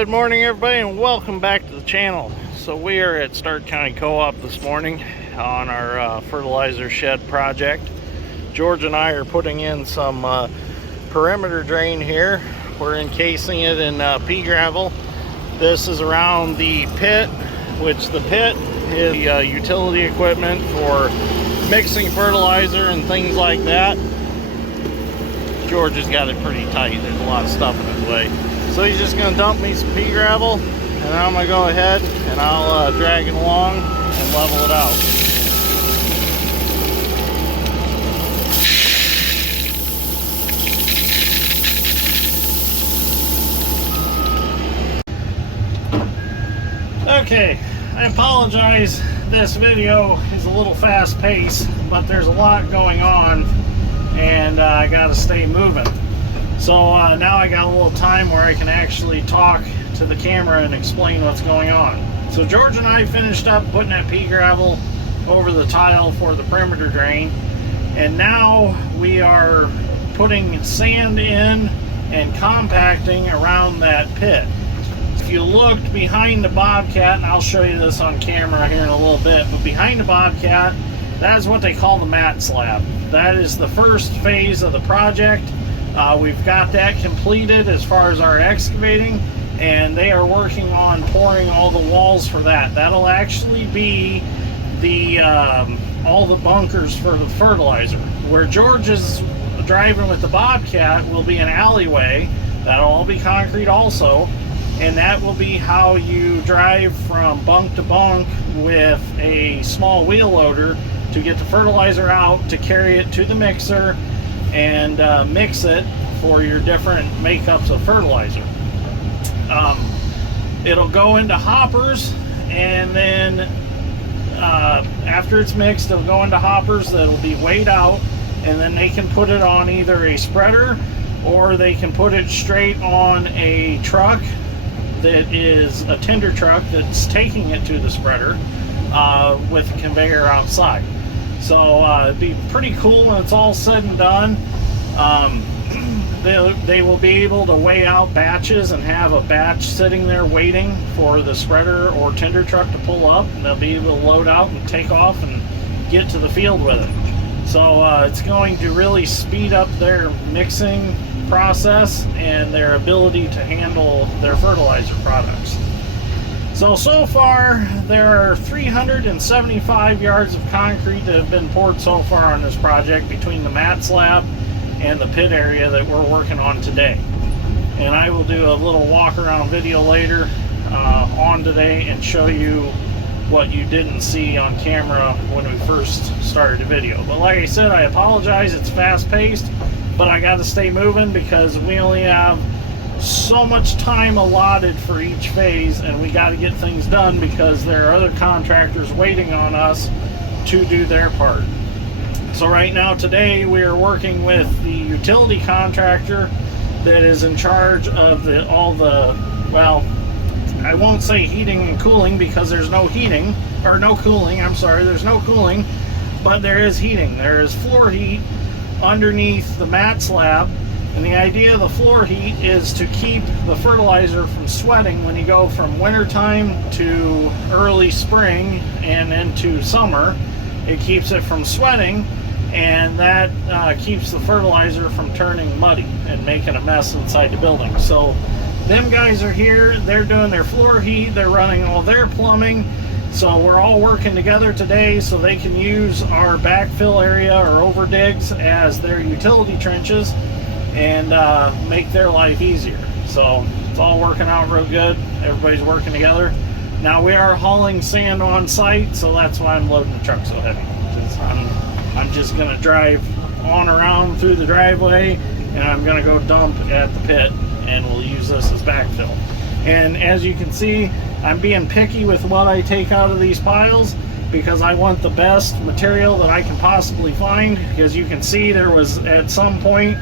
Good morning, everybody, and welcome back to the channel. So we are at Stark County Co-op this morning on our fertilizer shed project. George and I are putting in some perimeter drain here. We're encasing it in pea gravel. This is around the pit, which the pit is utility equipment for mixing fertilizer and things like that. George has got it pretty tight. There's a lot of stuff in his way. So he's just going to dump me some pea gravel, and then I'm going to go ahead and I'll drag it along and level it out. Okay, I apologize. This video is a little fast paced, but there's a lot going on, and I got to stay moving. So now I got a little time where I can actually talk to the camera and explain what's going on. So George and I finished up putting that pea gravel over the tile for the perimeter drain, and now we are putting sand in and compacting around that pit. If you looked behind the Bobcat, and I'll show you this on camera here in a little bit, but behind the Bobcat, that's what they call the mat slab. That is the first phase of the project. We've got that completed as far as our excavating, and they are working on pouring all the walls for that. That'll actually be the all the bunkers for the fertilizer. Where George is driving with the Bobcat will be an alleyway. That'll all be concrete also, and that will be how you drive from bunk to bunk with a small wheel loader to get the fertilizer out, to carry it to the mixer and mix it for your different makeups of fertilizer. It'll go into hoppers, and then after it's mixed, it'll go into hoppers that'll be weighed out, and then they can put it on either a spreader or they can put it straight on a truck that is a tender truck that's taking it to the spreader with a conveyor outside. So it'd be pretty cool when it's all said and done. They will be able to weigh out batches and have a batch sitting there waiting for the spreader or tender truck to pull up, and they'll be able to load out and take off and get to the field with it. So it's going to really speed up their mixing process and their ability to handle their fertilizer products. So far, there are 375 yards of concrete that have been poured so far on this project between the mat slab and the pit area that we're working on today. And I will do a little walk around video later on today and show you what you didn't see on camera when we first started the video. But like I said, I apologize, it's fast paced, but I got to stay moving because we only have so much time allotted for each phase, and we got to get things done because there are other contractors waiting on us to do their part. So right now today we are working with the utility contractor that is in charge of all the, well, I won't say heating and cooling because there's no heating, or no cooling, I'm sorry, there's no cooling, but there is heating. There is floor heat underneath the mat slab. And the idea of the floor heat is to keep the fertilizer from sweating when you go from wintertime to early spring and into summer. It keeps it from sweating, and that keeps the fertilizer from turning muddy and making a mess inside the building. So them guys are here, they're doing their floor heat, they're running all their plumbing. So we're all working together today so they can use our backfill area or over digs as their utility trenches and make their life easier. So it's all working out real good. Everybody's working together. Now we are hauling sand on site, so that's why I'm loading the truck so heavy. I'm just gonna drive on around through the driveway, and I'm gonna go dump at the pit, and we'll use this as backfill. And as you can see, I'm being picky with what I take out of these piles because I want the best material that I can possibly find. As you can see, there was at some point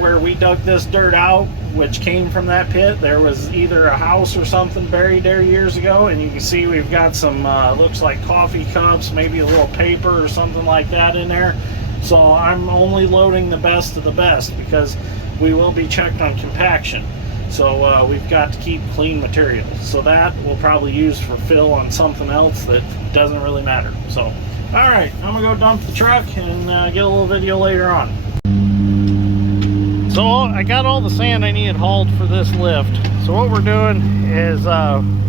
where we dug this dirt out, which came from that pit, there was either a house or something buried there years ago, and you can see we've got some looks like coffee cups, maybe a little paper or something like that in there. So I'm only loading the best of the best because we will be checked on compaction. So we've got to keep clean materials. So that we'll probably use for fill on something else that doesn't really matter. So, all right, I'm gonna go dump the truck and get a little video later on. So I got all the sand I needed hauled for this lift. So what we're doing is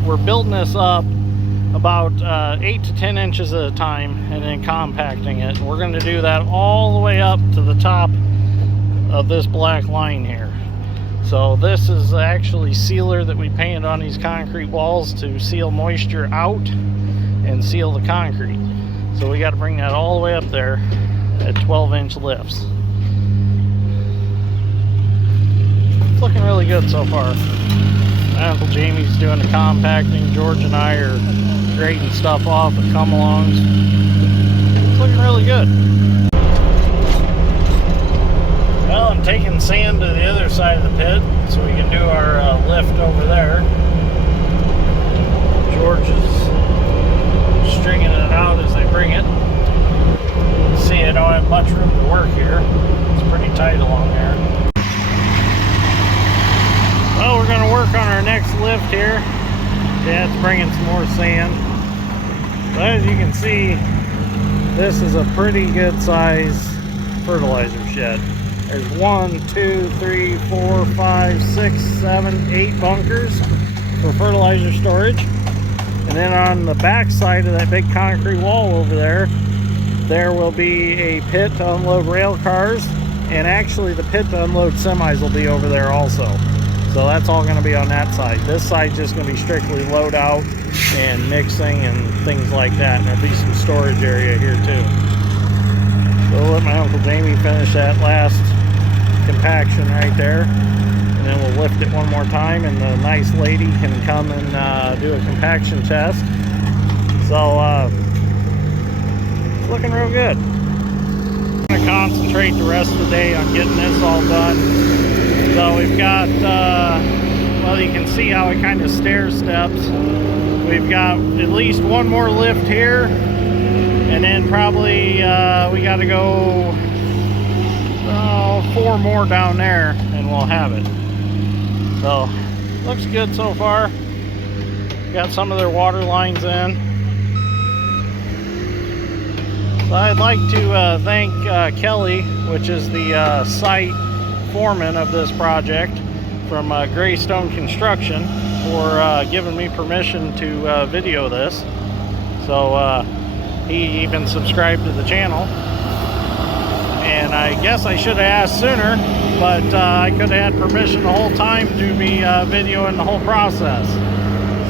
we're building this up about 8 to 10 inches at a time and then compacting it. We're going to do that all the way up to the top of this black line here. So this is actually sealer that we painted on these concrete walls to seal moisture out and seal the concrete. So we got to bring that all the way up there at 12-inch lifts. It's looking really good so far. My Uncle Jamie's doing the compacting. George and I are grading stuff off with come-alongs. It's looking really good. Well, I'm taking sand to the other side of the pit so we can do our lift over there. George is stringing it out as they bring it. See, I don't have much room to work here. It's pretty tight along there. Well, we're going to work on our next lift here. Dad's bringing some more sand. But as you can see, this is a pretty good size fertilizer shed. There's 1, 2, 3, 4, 5, 6, 7, 8 bunkers for fertilizer storage. And then on the back side of that big concrete wall over there, there will be a pit to unload rail cars. And actually the pit to unload semis will be over there also. So that's all going to be on that side. This side's just going to be strictly load out and mixing and things like that. And there'll be some storage area here too. So we'll let my Uncle Jamie finish that last compaction right there. And then we'll lift it one more time and the nice lady can come and do a compaction test. So it's looking real good. I'm going to concentrate the rest of the day on getting this all done. So we've got, well, you can see how it kind of stair steps. We've got at least one more lift here, and then probably we got to go 4 more down there, and we'll have it. So, looks good so far. Got some of their water lines in. So I'd like to thank Kelly, which is the site foreman of this project from Greystone Construction, for giving me permission to video this. So he even subscribed to the channel, and I guess I should have asked sooner, but I could have had permission the whole time to be videoing the whole process.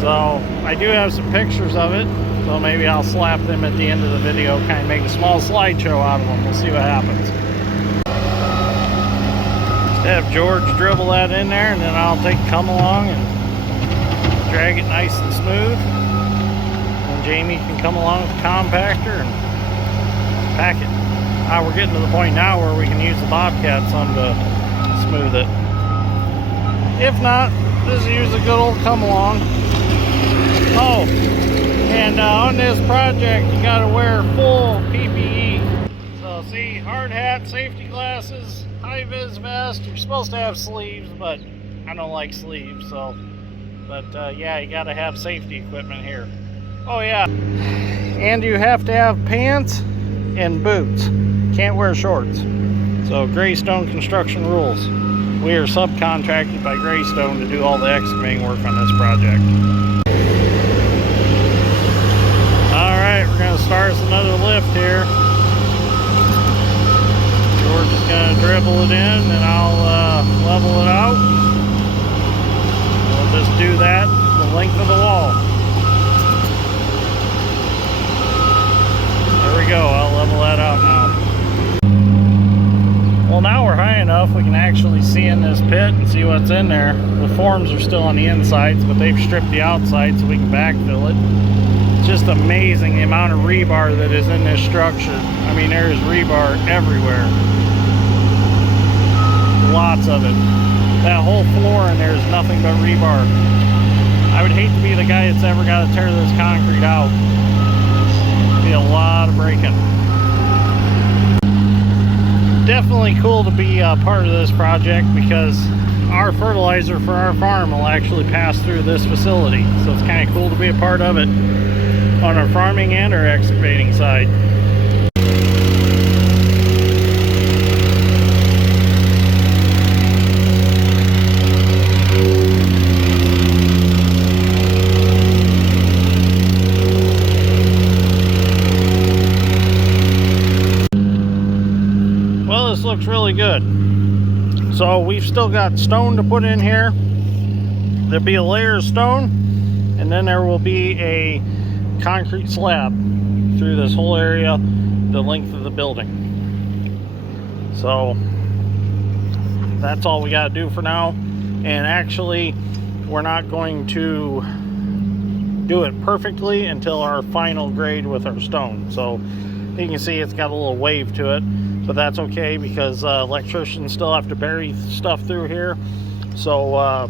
So I do have some pictures of it, so maybe I'll slap them at the end of the video, kind of make a small slideshow out of them. We'll see what happens. Have George dribble that in there, and then I'll take come along and drag it nice and smooth. And Jamie can come along with the compactor and pack it. We're getting to the point now where we can use the Bobcat some to smooth it. If not, just use a good old come along. Oh, and on this project you got to wear full PPE. So see, hard hat, safety glasses, high-vis vest. You're supposed to have sleeves, but I don't like sleeves, so. But yeah, you gotta have safety equipment here. Oh yeah, and you have to have pants and boots. Can't wear shorts. So Greystone Construction rules. We are subcontracted by Greystone to do all the excavating work on this project. Alright, we're gonna start us another lift here. George is going to dribble it in, and I'll level it out. We'll just do that the length of the wall. There we go, I'll level that out now. Well, now we're high enough we can actually see in this pit and see what's in there. The forms are still on the insides, but they've stripped the outside so we can backfill it. It's just amazing the amount of rebar that is in this structure. I mean, there is rebar everywhere. Lots of it. That whole floor in there is nothing but rebar. I would hate to be the guy that's ever got to tear this concrete out. It'd be a lot of breaking. Definitely cool to be part of this project because our fertilizer for our farm will actually pass through this facility. So it's kind of cool to be a part of it on our farming and our excavating side. Well, this looks really good. So we've still got stone to put in here. There'll be a layer of stone, and then there will be a concrete slab through this whole area, the length of the building. So that's all we got to do for now. And actually, we're not going to do it perfectly until our final grade with our stone. So you can see it's got a little wave to it, but that's okay because electricians still have to bury stuff through here. So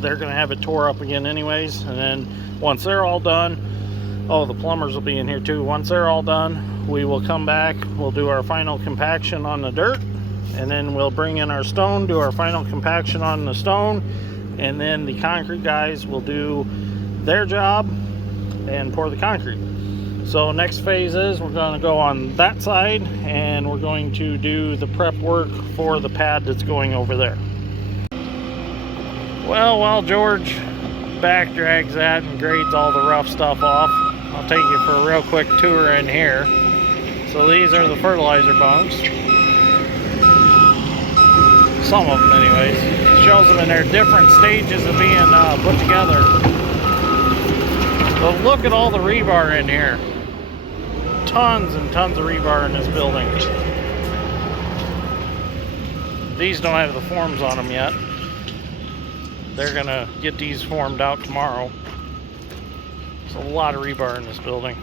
they're going to have it tore up again anyways. And then once they're all done, oh, the plumbers will be in here too. Once they're all done, we will come back, we'll do our final compaction on the dirt, and then we'll bring in our stone, do our final compaction on the stone, and then the concrete guys will do their job and pour the concrete. So next phase is we're going to go on that side, and we're going to do the prep work for the pad that's going over there. Well, while George back drags that and grades all the rough stuff off, I'll take you for a real quick tour in here. So these are the fertilizer bunks. Some of them anyways. It shows them in their different stages of being put together. But look at all the rebar in here. Tons and tons of rebar in this building. These don't have the forms on them yet. They're gonna get these formed out tomorrow. There's a lot of rebar in this building.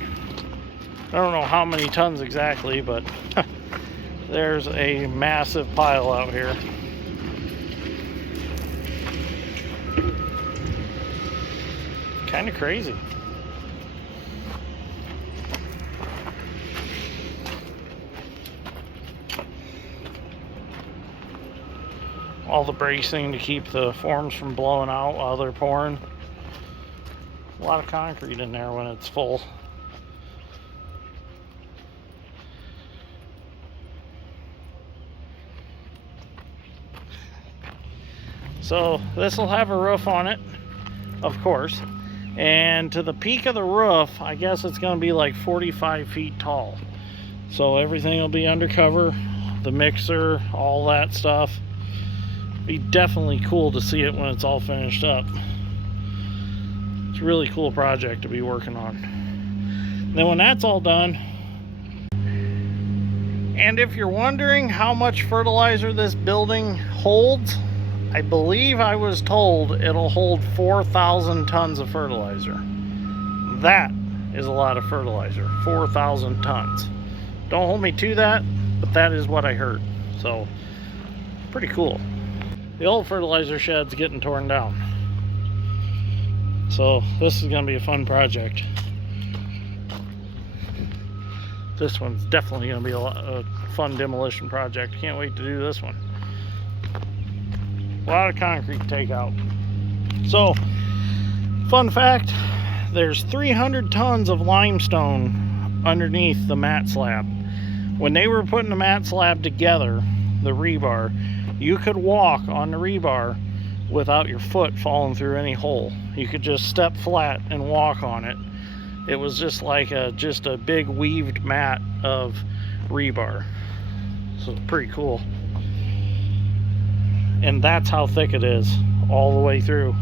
I don't know how many tons exactly, but there's a massive pile out here. Kind of crazy. All the bracing to keep the forms from blowing out while they're pouring. A lot of concrete in there when it's full. So this will have a roof on it, of course. And to the peak of the roof, I guess it's going to be like 45 feet tall. So everything will be undercover, the mixer, all that stuff. Be definitely cool to see it when it's all finished up. It's a really cool project to be working on. Then when that's all done, and if you're wondering how much fertilizer this building holds, I believe I was told it'll hold 4,000 tons of fertilizer. That is a lot of fertilizer, 4,000 tons. Don't hold me to that, but that is what I heard. So, pretty cool. The old fertilizer shed's getting torn down. So this is going to be a fun project. This one's definitely going to be a fun demolition project. Can't wait to do this one. A lot of concrete to take out. So, fun fact, there's 300 tons of limestone underneath the mat slab. When they were putting the mat slab together, the rebar, you could walk on the rebar without your foot falling through any hole. You could just step flat and walk on it. It was just like a big weaved mat of rebar. So it's pretty cool. And that's how thick it is all the way through.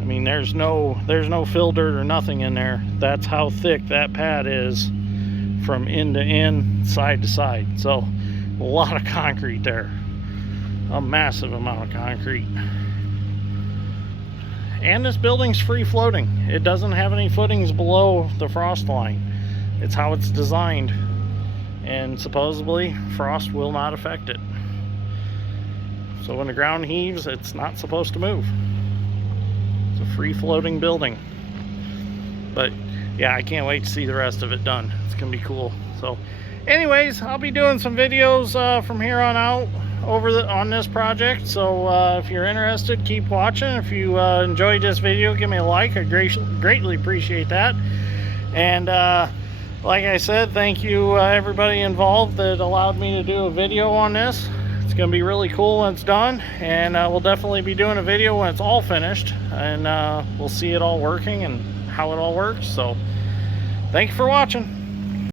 I mean, there's no fill dirt or nothing in there. That's how thick that pad is from end to end, side to side. So a lot of concrete there, a massive amount of concrete. And this building's free floating. It doesn't have any footings below the frost line. It's how it's designed, and supposedly frost will not affect it. So when the ground heaves, it's not supposed to move. It's a free floating building. But yeah, I can't wait to see the rest of it done. It's gonna be cool. So anyways, I'll be doing some videos from here on out. on this project. So if you're interested, keep watching. If you enjoyed this video, give me a like. I greatly appreciate that. And like I said, thank you everybody involved that allowed me to do a video on this. It's going to be really cool when it's done, and we'll definitely be doing a video when it's all finished, and we'll see it all working and how it all works. So thank you for watching.